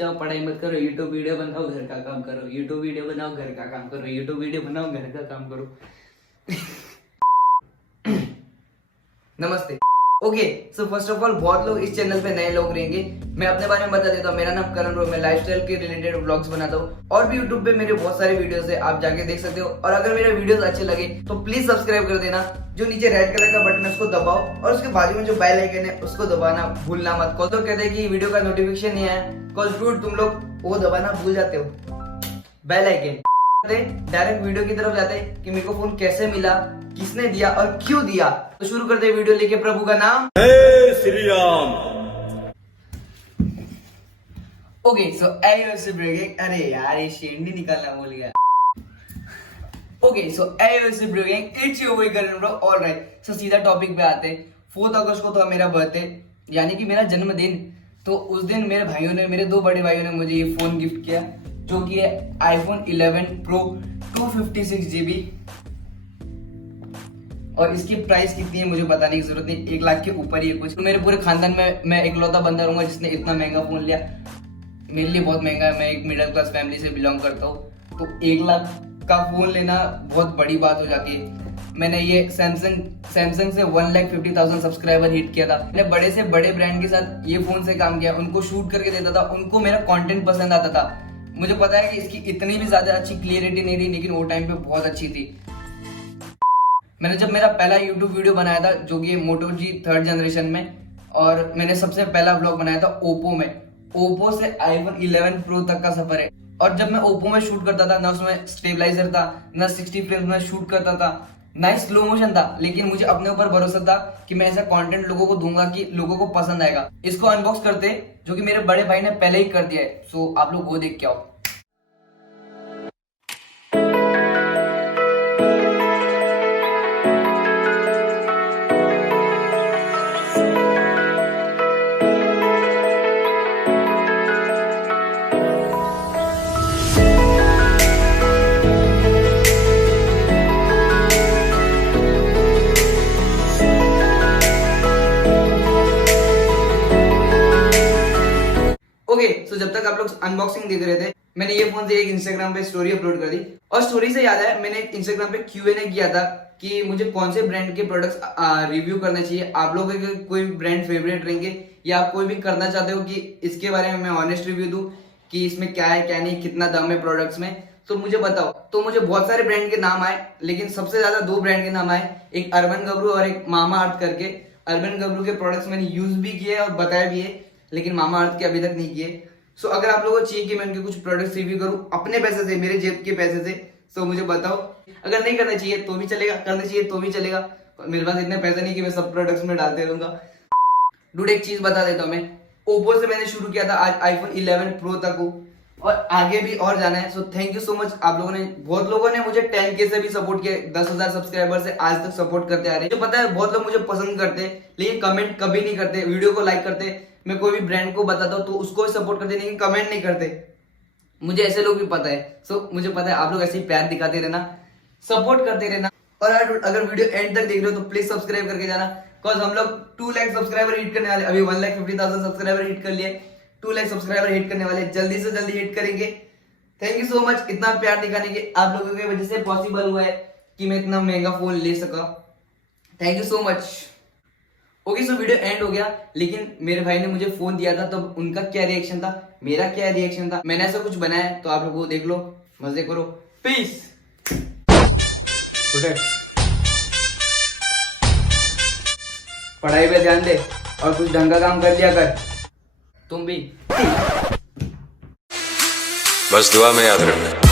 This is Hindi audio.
जाओ पढ़ाई मत करो, यूट्यूब वीडियो बनाओ, घर का काम करो, यूट्यूब वीडियो बनाओ, घर का काम करो, यूट्यूब वीडियो बनाओ, घर का काम करो। नमस्ते। Okay, so first of all बहुत लोग इस चैनल पे नए लोग रहेंगे। मैं अपने बारे में बता देता हूँ। मेरा नाम करण, मैं लाइफस्टाइल के रिलेटेड व्लॉग्स बनाता हूँ और भी यूट्यूब पे मेरे बहुत सारे वीडियोस है, आप जाके देख सकते हो। और अगर मेरे वीडियोस अच्छे लगे तो प्लीज सब्सक्राइब कर देना। जो नीचे रेड कलर का बटन है उसको दबाओ और उसके बाजू में जो बेल आइकन है उसको दबाना भूलना मत। कल तो कहते हैं कि वीडियो का नोटिफिकेशन नहीं आया, कल फ्रूट तुम लोग वो दबाना भूल जाते हो, बेल आइकन। डायरेक्ट वीडियो की तरफ जाते हैं कि मेरे को फोन कैसे मिला, किसने दिया और क्यों दिया। तो शुरू करते हैं वीडियो लेके प्रभु का नाम जय Shri Ram. Okay, so AAYE breaking, अरे यार ये शेंडी निकालना भूल गया। Okay, so AAYE breaking, it's your boy Karan bro. Alright, so सीधा टॉपिक पे आते हैं। 4 अगस्त को था मेरा बर्थडे, यानी कि मेरा जन्मदिन। तो उस दिन मेरे भाइयों ने, मेरे 2 बड़े भाइयों ने मुझे ये फोन गिफ्ट किया, जो कि है iPhone 11 Pro 256 GB। और इसकी प्राइस कितनी है मुझे बताने की जरूरत नहीं, 1 लाख के ऊपर ही है कुछ। तो मेरे पूरे खानदान में मैं इकलौता बंदा रहूंगा जिसने इतना महंगा फोन लिया। मेरे लिए बहुत महंगा है, मैं एक मिडिल क्लास फैमिली से बिलोंग करता हूँ। तो 1 लाख का फोन लेना बहुत बड़ी बात हो जाती है। मैंने ये सैमसंग से 1,50,000 सब्सक्राइबर हिट किया था। मैंने बड़े से बड़े ब्रांड के साथ ये फोन से काम किया, उनको शूट करके देता था, उनको मेरा कंटेंट पसंद आता था। मुझे पता है कि इसकी इतनी भी ज्यादा अच्छी क्लियरिटी नहीं रही, लेकिन वो टाइम पे बहुत अच्छी थी। मैंने जब मेरा पहला YouTube वीडियो बनाया था, जो कि मोटो G 3rd जनरेशन में, और मैंने सबसे पहला व्लॉग बनाया था ओप्पो में। ओप्पो से iPhone 11 Pro तक का सफर है। और जब मैं ओप्पो में शूट करता था, ना उसमें स्टेबलाइजर था, ना 60 फ्रेम्स में शूट करता था, ना स्लो मोशन था, लेकिन मुझे अपने ऊपर भरोसा था कि मैं ऐसा कंटेंट लोगों को दूंगा कि लोगों को पसंद आएगा। इसको अनबॉक्स करते, जो कि मेरे बड़े भाई ने पहले ही कर दिया है। सो आप लोग वो देख के आओ। ओके, सो जब तक आप लोग अनबॉक्सिंग देख रहे थे, मैंने ये फोन से एक इंस्टाग्राम पे स्टोरी अपलोड कर दी। और स्टोरी से याद है, मैंने एक इंस्टाग्राम पे Q&A किया था कि मुझे कौन से ब्रांड के प्रोडक्ट्स रिव्यू करने चाहिए। आप लोगों के कोई ब्रांड फेवरेट रहेंगे या आप कोई भी करना चाहते हो कि इसके बारे में मैं ऑनेस्ट रिव्यू दूं कि इसमें क्या है क्या नहीं, कितना दाम है प्रोडक्ट्स में, तो मुझे बताओ। तो मुझे बहुत सारे ब्रांड के नाम आए, लेकिन सबसे ज्यादा 2 ब्रांड के नाम आए, एक अर्बन गबरू और एक मामाअर्थ करके। अर्बन गबरू के प्रोडक्ट्स मैंने यूज भी किए और बताया भी है, लेकिन मामाअर्थ के अभी तक नहीं किए। सो अगर आप लोगों को चाहिए कि मैं उनके कुछ प्रोडक्ट्स रिव्यू करूं अपने पैसे से, मेरे जेब के पैसे से, तो मुझे बताओ। अगर नहीं करना चाहिए तो भी चलेगा, करना चाहिए तो भी चलेगा। मेरे पास इतने पैसे नहीं कि मैं सब प्रोडक्ट्स में डालते रहूंगा। डूड, एक चीज बता देता हूं मैं, ओप्पो से मैंने शुरू किया था, आज iPhone 11 Pro तक हूं और आगे भी और जाना है। So thank you so much. आप लोगों ने, बहुत लोगों ने मुझे 10K से भी सपोर्ट किया, 10,000 सब्सक्राइबर से आज तक सपोर्ट करते आ रहे हैं। मुझे पता है बहुत लोग मुझे पसंद करते हैं, लेकिन कमेंट कभी नहीं करते, वीडियो को लाइक करते। मैं कोई भी ब्रांड को बताता हूँ तो उसको भी सपोर्ट करते, लेकिन कमेंट नहीं करते। मुझे ऐसे लोग भी पता है। सो मुझे पता है आप लोग ऐसे ही प्यार दिखाते रहना, सपोर्ट करते रहना। और अगर वीडियो एंड तक देख रहे हो तो प्लीज सब्सक्राइब करके जाना, बिकॉज हम लोग 2 लाख सब्सक्राइबर हिट करने वाले। अभी 1,50,000 सब्सक्राइबर हिट कर लिए, 2 लाख सब्सक्राइबर हिट करने वाले, जल्दी से जल्दी हिट करेंगे। थैंक यू सो मच, इतना प्यार दिखाने के। आप लोगों की वजह से पॉसिबल हुआ है कि मैं इतना महंगा फोन ले सका। Thank you so much. Okay, so video and हो गया, लेकिन मेरे भाई ने मुझे फोन दिया था तो उनका क्या रिएक्शन था, मेरा क्या रिएक्शन था। मैंने ऐसा कुछ बनाया तो आप लोगों को देख लो, मजे करो। पीस। पढ़ाई पे ध्यान दे और कुछ ढंग का काम कर लिया कर, तुम भी। बस दुआ में याद रखना।